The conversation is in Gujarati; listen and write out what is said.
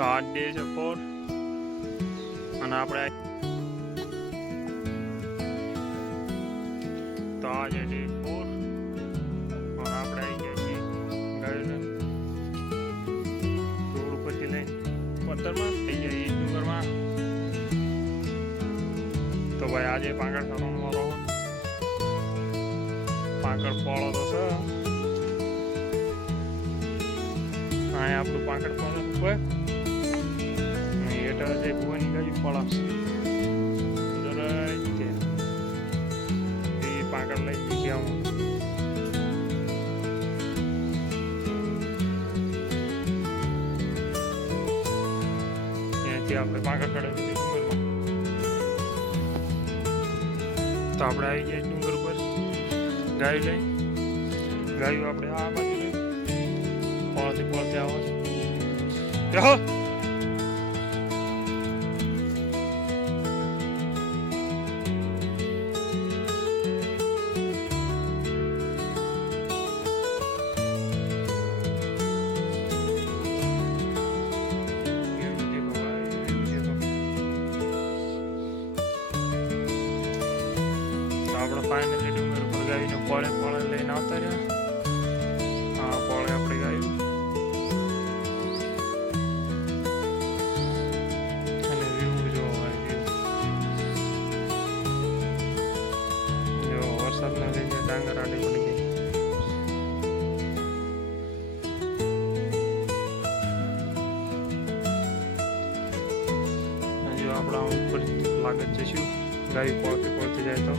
તો આ ડે છે 4 અને આપણે તો આ છે ડે 4 અને આપણે આવી ગયા છીએ ગાડીને રોડ ઉપરથી લઈને 15માં થઈ જાય ડુંગરમાં. તો ભાઈ આજે પાંકડ ખાવાનો વાળો પાંકડ પોળો તો છે અહીંયા આપણું પાંકડ પોળો ઉપર એટલે જે ભુવાની ગાડી પડાવશે છે એ પાંકડ લઈ જઈએ હું ત્યાંથી આપણે પાંકડ કાઢી દીધી ડુંગરમાં. તો આપણે આવી ગયા ડુંગર પર ગાય લઈ ગાયું આપણે આ બાજુ લઈ પળતે આવે છે. આપણે ફાઇનલી ડુંગર પર ગાયને પોળે લઈને આવતા રહ્યા. હા પોળે આપણે ગાયું અને વ્યૂ જોવો જો વરસાદના લીધે ડાંગર આડી પડી ગઈ. જો આપણા ઉપર લાગત જઈશું ગાય પોળતી જાય તો